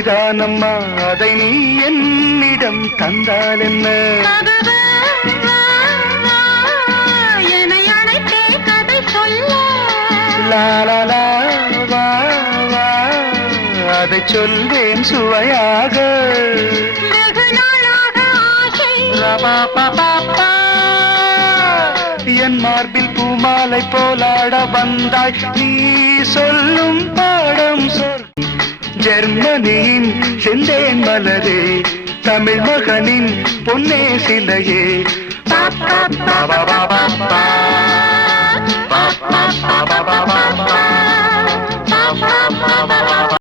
நீதானம்மா அதை நீ என்னிடம் தந்தால் என்ன என்னை அழைத்தே கதை சொல்ல லாலா வா வா அதை சொல்வேன் சுவையாக வெகு நாளாக ஆசை ரபாபபாபா. என் மார்பில் பூமாலை போலாட வந்தாய் நீ சொல்லும் பாடம் சொல் ஜெர்மனியின் செந்தேன் மலரே தமிழ் மகனின் பொன்னே சிலையே பாப்பா பாப்பா பாப்பா பாப்பா பாப்பா பாப்பா